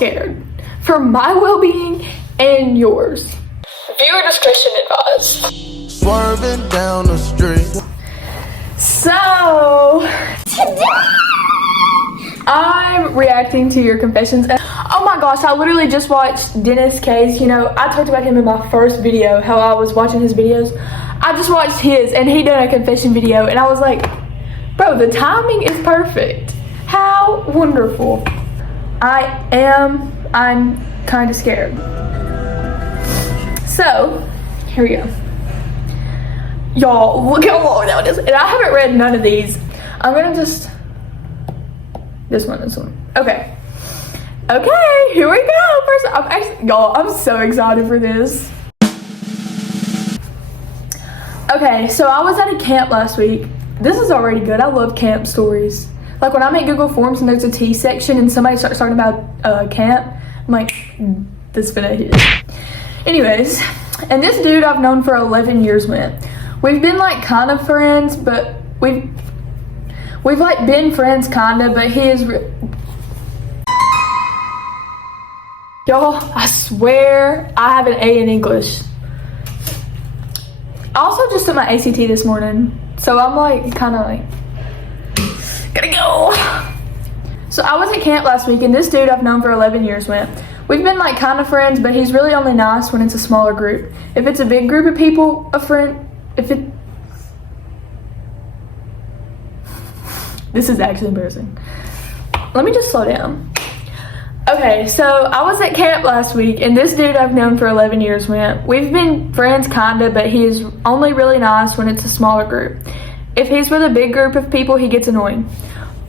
scared for my well-being and yours. Viewer discretion advised. Swerving down the street. So, today I'm reacting to your confessions. And oh my gosh, I literally just watched Dennis K's. You know, I talked about him in my first video, how I was watching his videos. I just watched his and he did a confession video and I was like, bro, the timing is perfect. How wonderful. I'm kind of scared. So, here we go. Y'all, look how long that is. And I haven't read none of these. I'm gonna just, this one. Okay, here we go. First, y'all, I'm so excited for this. Okay, so I was at a camp last week. This is already good. I love camp stories. Like when I make Google Forms and there's a T section and somebody starts talking about camp, I'm like, this is finna hit. Anyways, and this dude I've known for 11 years went. We've been like kind of friends, but we've like been friends kinda, but he is y'all, I swear I have an A in English. I also just took my ACT this morning, so I'm like kind of like gotta go. So I was at camp last week and this dude I've known for 11 years went. We've been like kind of friends, but he's really only nice when it's a smaller group. If it's a big group of people, a friend, this is actually embarrassing. Let me just slow down. Okay, so I was at camp last week and this dude I've known for 11 years went. We've been friends kinda, but he is only really nice when it's a smaller group. If he's with a big group of people, he gets annoying.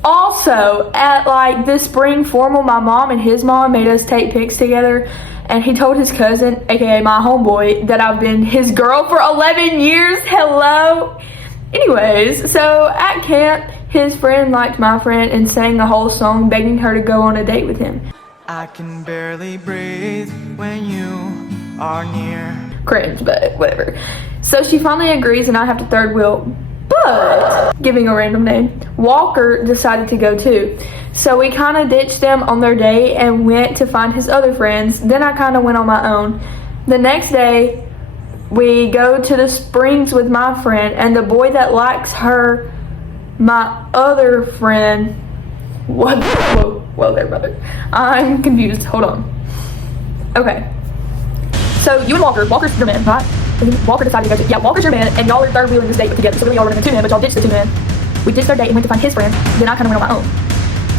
Also, at like this spring formal, my mom and his mom made us take pics together and he told his cousin, aka my homeboy, that I've been his girl for 11 years. Hello. Anyways, so at camp, his friend liked my friend and sang the whole song begging her to go on a date with him. I can barely breathe when you are near. Cringe, but whatever. So she finally agrees and I have to third wheel. But, giving a random name, Walker decided to go too. So we kind of ditched them on their date and went to find his other friends. Then I kind of went on my own. The next day, we go to the springs with my friend and the boy that likes her, my other friend, what? Whoa there, brother. I'm confused, hold on. Okay. So you and Walker's your man, right? Walker decided to go to, yeah, Walker's your man, and y'all are third wheeling this date together. So really y'all were in the two men, but y'all ditched the two men. We ditched our date and went to find his friend, then I kind of went on my own.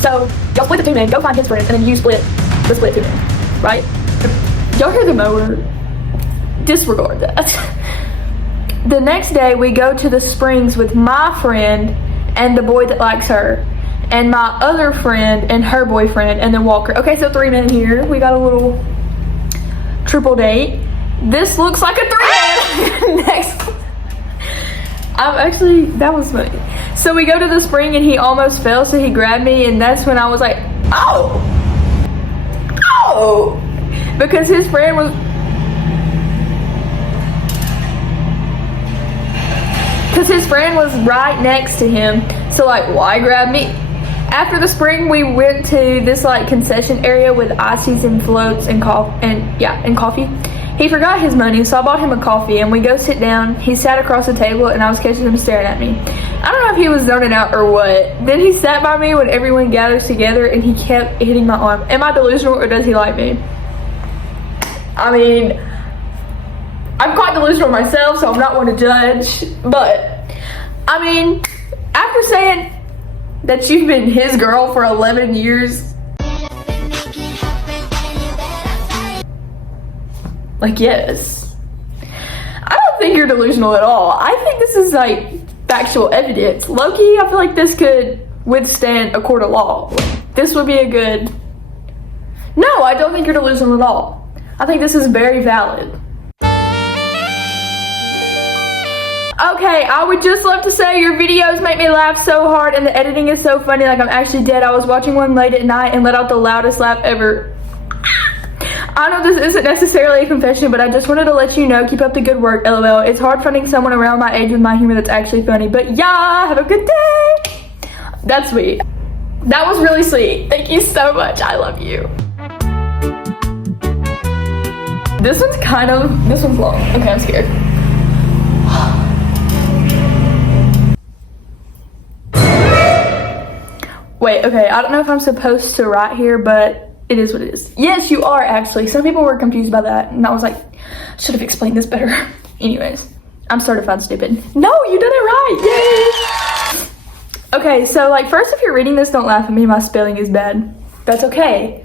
So y'all split the two men, go find his friend, and then you split the two men, right? Y'all hear the mower? Disregard that. The next day, we go to the springs with my friend and the boy that likes her, and my other friend and her boyfriend, and then Walker. Okay, so 3 men here. We got a little triple date. This looks like a 3-man. Next. That was funny. So we go to the spring and he almost fell, so he grabbed me, and that's when I was like, oh! Because his friend was, right next to him, so like, why grab me? After the spring, we went to this like concession area with ices and floats and coffee. He forgot his money, so I bought him a coffee and we go sit down. He sat across the table and I was catching him staring at me. I don't know if he was zoning out or what. Then he sat by me when everyone gathers together and he kept hitting my arm. Am I delusional or does he like me? I mean, I'm quite delusional myself, so I'm not one to judge. But, I mean, after saying that you've been his girl for 11 years, like, yes. I don't think you're delusional at all. I think this is like factual evidence. Low-key, I feel like this could withstand a court of law. This would be a good... No, I don't think you're delusional at all. I think this is very valid. Okay, I would just love to say your videos make me laugh so hard and the editing is so funny, like I'm actually dead. I was watching one late at night and let out the loudest laugh ever. I know this isn't necessarily a confession, but I just wanted to let you know, keep up the good work, LOL. It's hard finding someone around my age with my humor that's actually funny, but yeah, have a good day. That's sweet. That was really sweet. Thank you so much. I love you. This one's long. Okay, I'm scared. Wait, okay, I don't know if I'm supposed to write here, but it is what it is. Yes, you are actually. Some people were confused by that, and I was like, should have explained this better. Anyways, I'm certified stupid. No, you did it right, yay! Okay, so like first, if you're reading this, don't laugh at me, my spelling is bad. That's okay.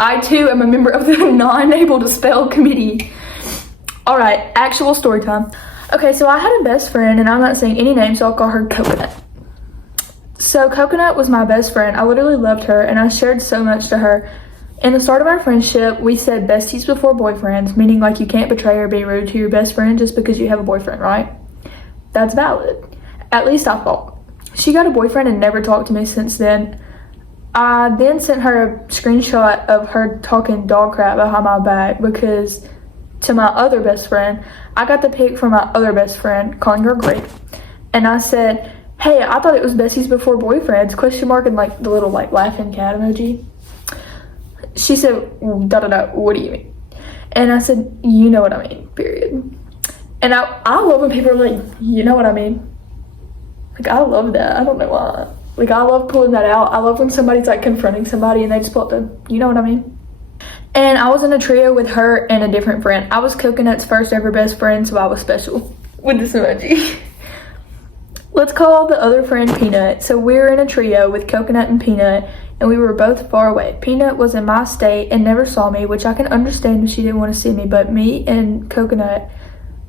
I too am a member of the non-able to spell committee. All right, actual story time. Okay, so I had a best friend, and I'm not saying any name, so I'll call her Coconut. So Coconut was my best friend. I literally loved her, and I shared so much to her. In the start of our friendship, we said besties before boyfriends, meaning like you can't betray or be rude to your best friend just because you have a boyfriend, right? That's valid. At least I thought. She got a boyfriend and never talked to me since then. I then sent her a screenshot of her talking dog crap behind my back because to my other best friend, I got the pic from my other best friend calling her great. And I said, hey, I thought it was besties before boyfriends, question mark, and like the little like laughing cat emoji. She said, what do you mean? And I said, you know what I mean, period. And I love when people are like, you know what I mean? Like, I love that. I don't know why. Like, I love pulling that out. I love when somebody's like confronting somebody and they just pull up the, you know what I mean? And I was in a trio with her and a different friend. I was Coconut's first ever best friend, so I was special with this emoji. Let's call the other friend Peanut. So we're in a trio with Coconut and Peanut, and we were both far away. Peanut was in my state and never saw me, which I can understand if she didn't want to see me, but me and Coconut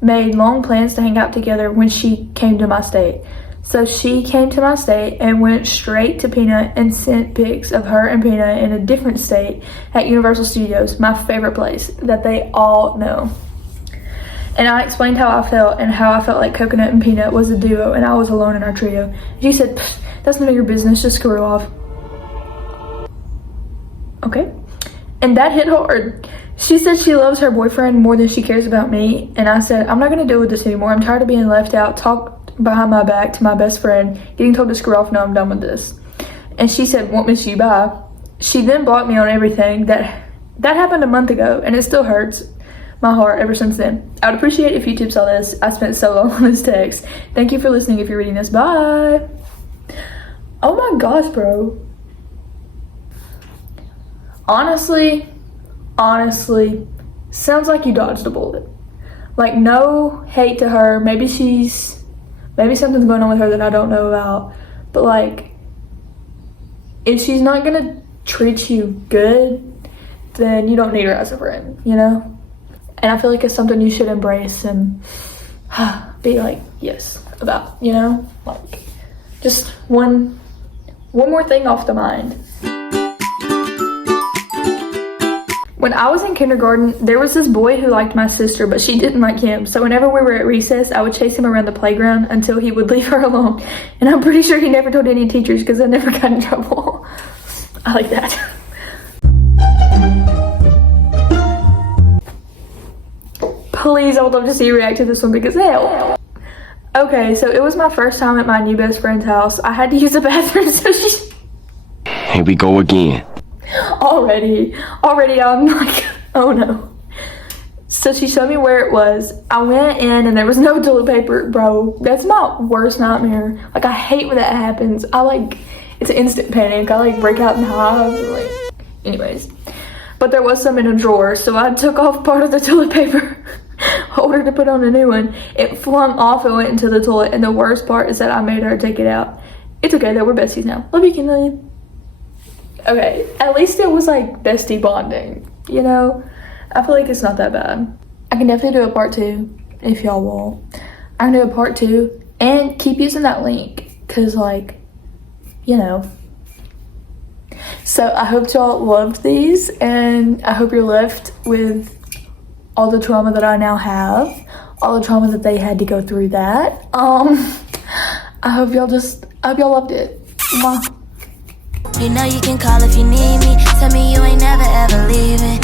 made long plans to hang out together when she came to my state. So she came to my state and went straight to Peanut and sent pics of her and Peanut in a different state at Universal Studios, my favorite place that they all know. And I explained how I felt and how I felt like Coconut and Peanut was a duo and I was alone in our trio. She said, that's none of your business, just screw off. Okay. And that hit hard. She said she loves her boyfriend more than she cares about me. And I said, I'm not going to deal with this anymore. I'm tired of being left out, talked behind my back to my best friend, getting told to screw off. No, I'm done with this. And she said, won't miss you, bye. She then blocked me on everything. That happened a month ago and it still hurts my heart ever since then. I would appreciate if YouTube saw this. I spent so long on this text. Thank you for listening if you're reading this. Bye. Oh my gosh, bro. Honestly, sounds like you dodged a bullet. Like, no hate to her. Maybe something's going on with her that I don't know about. But like, if she's not gonna treat you good, then you don't need her as a friend, you know? And I feel like it's something you should embrace and be like, yes, about, you know? Like, just one more thing off the mind. When I was in kindergarten, there was this boy who liked my sister, but she didn't like him. So whenever we were at recess, I would chase him around the playground until he would leave her alone. And I'm pretty sure he never told any teachers because I never got in trouble. I like that. Please, I would love to see you react to this one because hell. Okay, so it was my first time at my new best friend's house. I had to use the bathroom, so she... Here we go again. Already I'm like, oh no. So she showed me where it was. I went in and there was no toilet paper. Bro, that's my worst nightmare. Like, I hate when that happens. It's an instant panic. I like break out in hives. Like, anyways. But there was some in a drawer, so I took off part of the toilet paper holder to put on a new one. It flung off and went into the toilet, and the worst part is that I made her take it out. It's okay though, we're besties now. Love you, Kinley. Okay, at least it was like bestie bonding, you know? I feel like it's not that bad. I can definitely do a part 2 if y'all will. I can do a part 2 and keep using that link because, like, you know. So I hope y'all loved these and I hope you're left with all the trauma that I now have, all the trauma that they had to go through that. I hope y'all loved it. Mwah. You know you can call if you need me. Tell me you ain't never ever leaving.